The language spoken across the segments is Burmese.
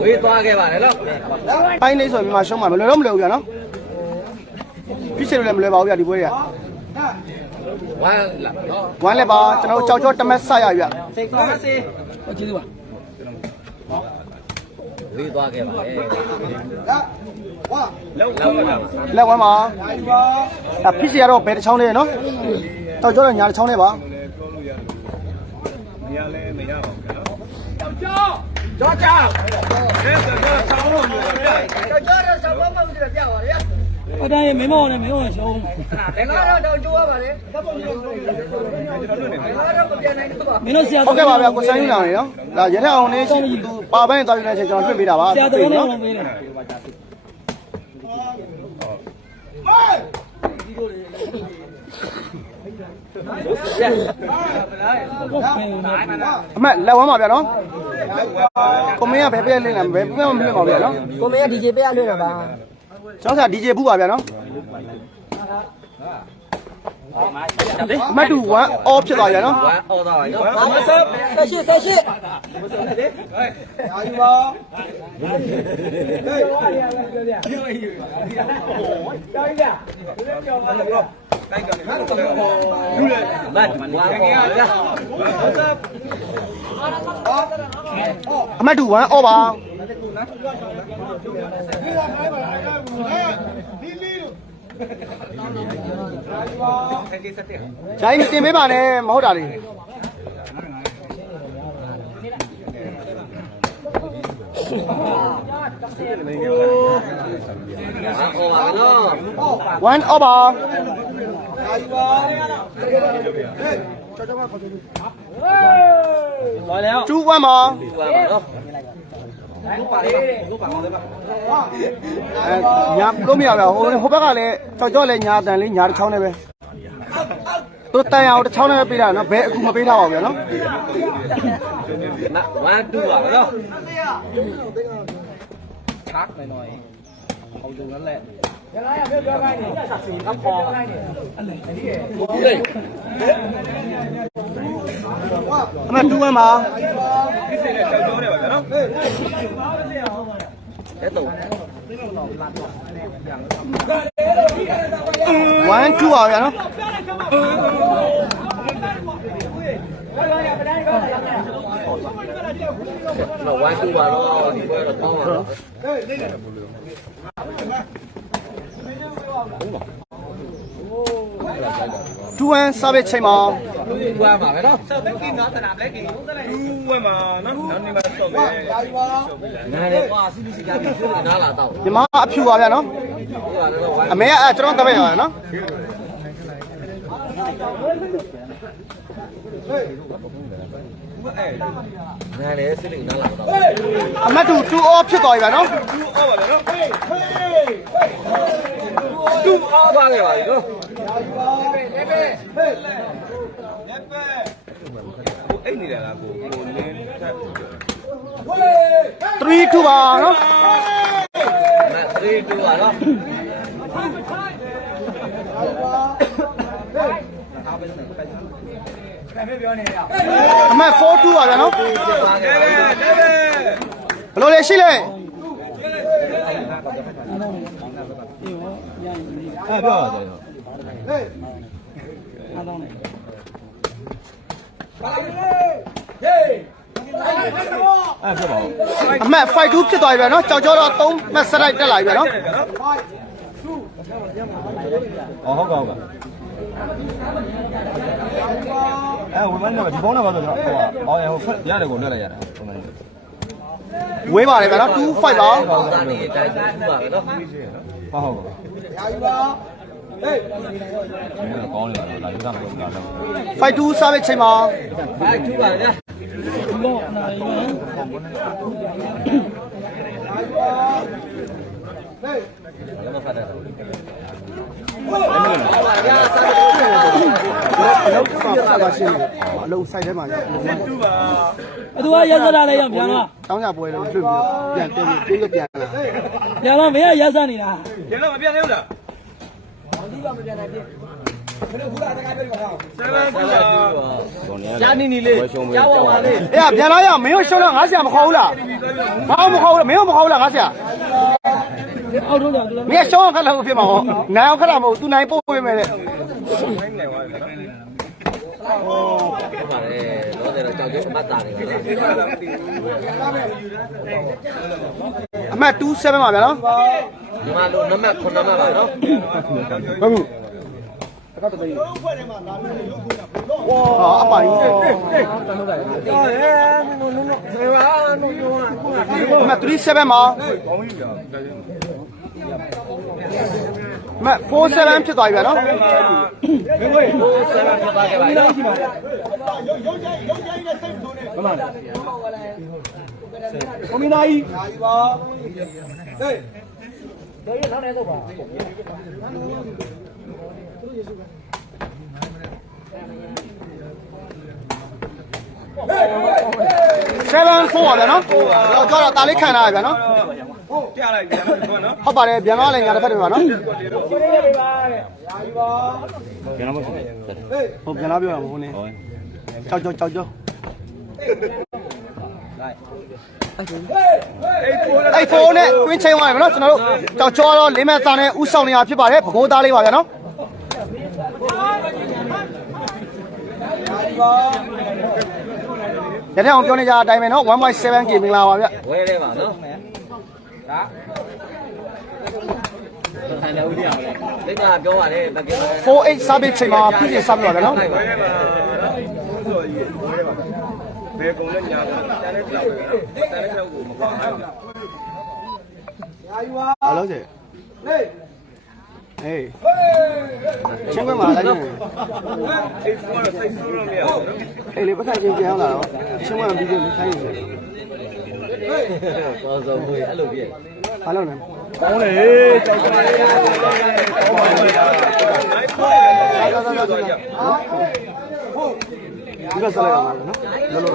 ဝေးသွားခဲ့ပါတယ်နော်ပိုင်းလေးဆိုမြန်မာရှုံးမှာမလွယ်တော့မလွယ်ဘူးဗျာနော်ပြည့်စည်လို့လည်းမလွယ်ပါဘူးဗျာဒီပွဲတွေကဝမ်းလာနော်ဝမ်းလည်းပါကျွန်တော်ကြောက်ကြောတမက်ဆက်ရဗျာစိတ်ကောင်းစေကျေးဇူးပါဝေးသွားခဲ့ပါတယ်လက်ဝမ်းပါဒါပြည့်စည်ရတော့ဘယ်တစ်ချောင်းလေးနော်ကြောက်ကြောတော့ညာတစ်ချောင်းလေးပါမရလဲမရပါဘူးနော်ကြောကြောဆောင်းလို့ကြောတော့ဆောင်းမဟုတ်ဘူးပြပါလေအတိုင်းမင်းမောနဲ့မင်းမောရှုံးတယ်တော့ကြိုးရပါလေတော့မပြန်နိုင်တော့ပါမင်းတို့ဆရာဟုတ်ကဲ့ပါဗျာကိုဆိုင်ယူလာနေနော်ဒါရတဲ့အောင်လေးရှိသူပါပိုင်းသွားယူနေချိန်ကျွန်တော်တွေ့ပေးတာပါဆရာတော်နဲ့လုံးပေးတယ်အမက်လက်ဝမ်းပါဗျာနော်ကိုမင်းကဘယ်ပြည့်လေးလဲဘယ်ပြည့်မပြည့်ပါဗျာနော်ကိုမင်းက DJ ပေးရလွှဲတာပါကျောင်းဆရာ DJ ဘူးပါဗျာနော်အမတ်တူ1 off ဖြစ်သွားပြီနော်1 off သွားပြီနော်ဆက်ရှိအာယူပါအမတ်တူ1 off ပါဂျိုင်းတင်ပေးပါနဲ့မဟုတ်တာလေ1 over 2 1ပါညာလို့မရပါဘူးဟိုဘက်ကလည်းကြောက်လည်းညာတန်လေးညာတစ်ချောင်းနဲ့ပဲသူတန်ရအောင်တစ်ချောင်းနဲ့ပဲပေးတာနော်ဘယ်အခုမပေးထားပါဘူးဗျာနော်1 2ပါနော်ชักหน่อยเอาตรงนั้นแหละครับพอအမတူဝမ်းပါတဲ့တော့1 2ပါဗျာနော်တော့1 2ပါတော့ဒီဘက်တော့တောင်းပါတော့2 1စားပဲချိန်ပါ2 1ပါပဲနော်ဆောက်တဲ့ကိနော်စနာဘလက်ကိ2 1ပါနော်နောက်နေမှာဆော့ပဲနားလေကွာစီစီကပြီးဆွေးနားလာတော့ညီမအဖြူပါဗျာနော်အမေကကျွန်တော်တပည့်ရပါနော်နားလေစိတ်နားလာတော့အမတ်တူ2 off ဖြစ်သွားပြီဗျာနော်2 off ပါဗျာနော်2 off သွားခဲ့ပါပြီနော်အိတ်နေတယ်လားကိုနင်းထက်3 2ပါနော်3 2ပါနော်အမတ်4 2ပါဗျာနော်ဘယ်လိုလဲရှိလဲပြောပါစေအမတ်5 2ဖြစ်သွားပြီဗျာနော်ကြောက်ကြောတော့3မှတ်စလိုက်တက်လာပြီဗျာနော်ဟုတ်ကဲ့ဝင်မနေဒီဖုန်းနံပါတ်ဆိုတော့ဟိုဟိုရတယ်ကိုလွှတ်လိုက်ရတယ်ဝေးပါတယ်ဗျာနော်2 5ပါဒါနေတိုင်း2ပါပဲနော်ဟုတ်ရာယူပါဟေးကောင်းနေပါလားဒါလည်းမဟုတ်ဘူး5 2စားပဲချိန်ပါ5 2ပါဗျာဘောနိုင်ရဟေး ပါရှင်းတယ်အလုံးဆိုင်ထဲမှာ ဘသူကရက်စတာလဲရောက်ပြန်လား တောင်းကြပွဲလို့တွေ့ပြီးပြန်တင်ပြီးပြန်လာ ပြန်လားမင်းကရက်စနေတာ ပြန်တော့မပြန်သေးဘူးလားကြာနေနေလေးကြာပါပါလေ အေးပြန်လာရမင်းတို့ရှုံးတော့ငါဆရာမခေါ်ဘူးလားဘာမခေါ်ဘူးမင်းတို့မခေါ်ဘူးလားငါဆရာ အောက်ထုတ်တာသူလည်း မင်းရှုံးခက်လို့ဖြစ်မှာဟောနိုင်အောင်ခက်တာမဟုတ်သူနိုင်ပို့ပေးမယ်တဲ့ ဟုတ်ပါတယ်တော့တယ်ကြောက်ကြအမှတ်တာနေပါလား အမှတ်27ပါဗျာနော် ဒီမှာလို့နံပါတ်9နံပါတ်ပါနော် ဟုတ်ဘူးဟာအပိုင်အမှတ်37မှာမ47ဖြစ်သွားပြီဗျာနော် 7ဖြစ်သွားခဲ့ပါပြီနော် ခမင်းသားကြီး7-4ပါဗျာနော်တော့တာလေးခံထားရဗျာနော် ပြလိုက်ပြန်တော့နော် ဟုတ်ပါတယ်ပြန်သွားလိုက်ညာတစ်ဖက်တွေပါနော် ပြန်တော့မရှိဘူး ဟုတ်ပြန်လာပြောတာမဟုတ်နဲ့ကြောက်အဲ့ဖုန်းနဲ့ကွင်းချင်းသွားတယ်နော်ကျွန်တော်တို့ကြောက်ချောတော့လေးမဲ့သားနဲ့ဥဆောင်နေတာဖြစ်ပါတယ်ဘကိုးသားလေးပါဗျာနော်ရတဲ့အောင်ပြောနေကြအတိုင်းပဲနော် 1.7k မင်္ဂလာပါဗျ ဝဲလေးပါနော်ဒါထိုင်နေဦးရအောင်လေလက်ညပြောပါလေဘက်ကင်း 48 service ချိန်မှာပြည့်စုံစမ်းပြပါဗျာနော် ဝဲပါဆိုရည်ဝဲပါဘယ်ကုံနဲ့ညာတန်းတဲ့ကြောက်ပဲနော်တန်းတဲ့ကြောက်ကိုမကောင်းဘူး အားလုံးစေဟေးချင်းခွင့်မှာလိုက်နေ အေးဖုန်းတော့စိတ်ဆိုးလို့မရဘူးနော် အေးလေပတ်သက်ချင်းပြန်လာတော့ချင်းခွင့်ပြီးပြီးခိုင်းနေတယ် တော်စောဘူးအဲ့လိုပြည့် ဘာလို့လဲ ကောင်းလေကြောက်ကြတယ် ဒီကစားလိုက်အောင်နော်လောလော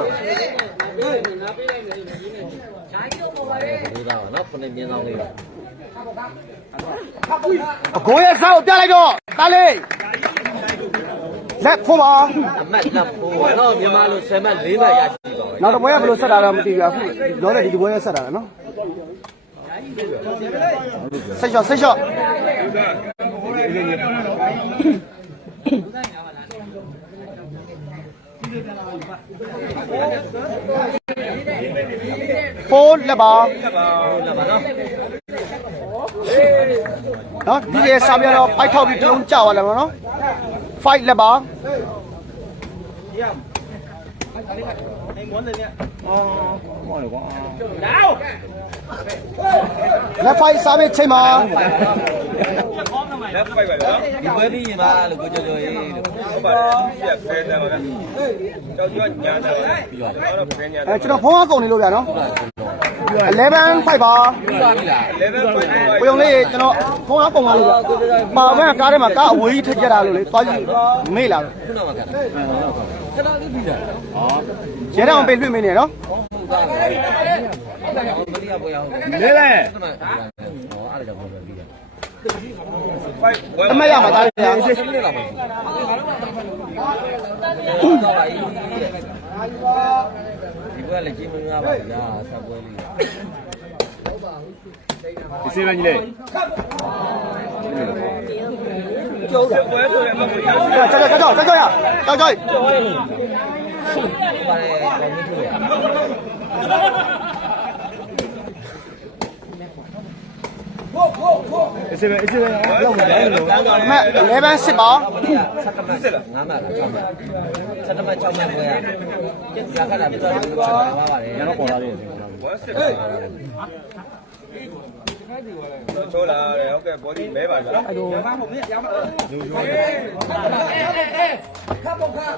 ဒီသားပါနော်ခုနှစ်မြင်းဆောင်လေးပါ အကိုရဲ့စားကိုပြလိုက်တော့တားလေးလက်ဖို့ပါ အမတ်လက်ဖို့နော်မြန်မာလို10မှတ်4မှတ်ရရှိပါဘူး နောက်တစ်ပွဲကဘယ်လိုဆက်တာတော့မသိဘူးအခုလောတဲ့ဒီပွဲနဲ့ဆက်တာနော်ဆက်ရှော့ဖုန်းလက်ပါ လက်ပါနော် နော်ဒီရဲ့စာပြတော့ပိုက်ထောက်ပြီးတလုံးကြောက်ရလာမှာနော် fight လက်ပါလက်ဖိုက်စားမဲ့ချိန်မှာ လက်ပိုက်ပါနော်ဒီပွဲပြီးရင်ပါလို့ကိုကြော်ရေးလို့ဟုတ်ပါတယ်ပြည့်ဖဲတယ်ပါကြောက်ကြောက်ညာတယ်ပြီးတော့ဖဲညာ ကျွန်တော်ဖုန်းအကုန်နေလို့ဗျာနော်11 fight ပါ ပြီးသွားပြီလား11 point ကိုယုံလေးကျွန်တော်ဖုန်းအကုန်ပါလို့ဗျာပါမဲ့ကားထဲမှာကားအဝေးကြီးထက်ကြတာလို့လေသွားကြည့်မေ့လာလို့ ခုနကမှခက်တာခဏလေးပြီးတာ ရဲတောင်ပေးလွှင့်မင်းနေနော် ဟုတ်သားတယ်မလီယာပေါ်ရအောင် လေလေ ဟောအားလည်းကြောက်ပေါ်ပြီးတာ အမတ်ရမှာတားဗျာ ရှင်းနေလားပေါ့တော့ပါဒီပွဲလည်းကြီးမင်းသားပါဗျာဆက်ပွဲလေး ဒီစေးပဲကြီးလေ ဆက်ပွဲဆိုရင်မဟုတ်ဘူး ကြောက်ပါတယ်ကောင်းပြီအစေးပဲလောက်မတိုင်းလို့ အမတ်11 စစ်ပါ ဆက်တမတ်9မှတ်လား6မှတ်ဆက်တမတ်6မှတ်ပဲရခလာပြသွားတယ်ပါပါတယ် ကျွန်တော်ပေါ်လာတယ် ချိုးလာတယ်ဟုတ်ကဲ့ body မဲပါလားအဲ့လို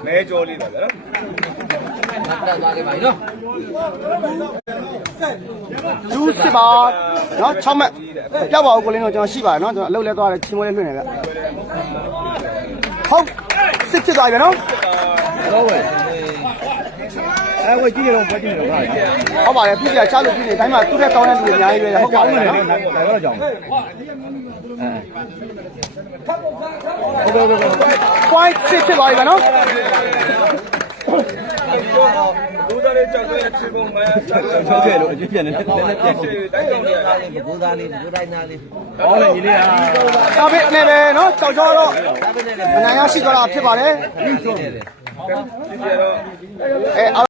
မဲကြောလေးပါလားမတ်သွားခဲ့ပါနော် လူစစ်ပါနော်6မှတ်ကြောက်ပါဦးကိုလင်းတို့ကျွန်တော်ရှိပါတယ်နော်ကျွန်တော်အလုပ်လဲသွားတယ်ချင်းမွေးလွှင့်နေဗျ ဟုတ်စစ်ဖြစ်သွားပြီနော် တော့ဝယ်အဲဝယ်ကြည့်နေတော့ပွဲကြည့်နေတော့ဟာ ဟုတ်ပါတယ်ပြည့်ပြချလို့ပြည့်နေတိုင်းမှာသူ့တဲ့ကောင်းတဲ့လူတွေအများကြီးပဲဟုတ်ပါတယ်နော် တော့ကြောင်ဟုတ်ကဲ့ point စစ်ဖြစ်သွားပြီနော် ဘူးသားလေးကြောက်တဲ့ချစ်ပုံမှန်ဆက်ဆက် ဟုတ်ကဲ့လို့အကြည့်ပြန်နေတယ်ပြန် တိုင်းကြောက်နေတာလေး ဘူးသားလေးဘူးတိုင်းသားလေး ဟောလေညီလေးဟာ ဒါပေမဲ့ပဲနော်ကြောက်ကြောတော့အနိုင်ရရှိသွားတာဖြစ်ပါတယ် ကြည့်ရတော့ အဲ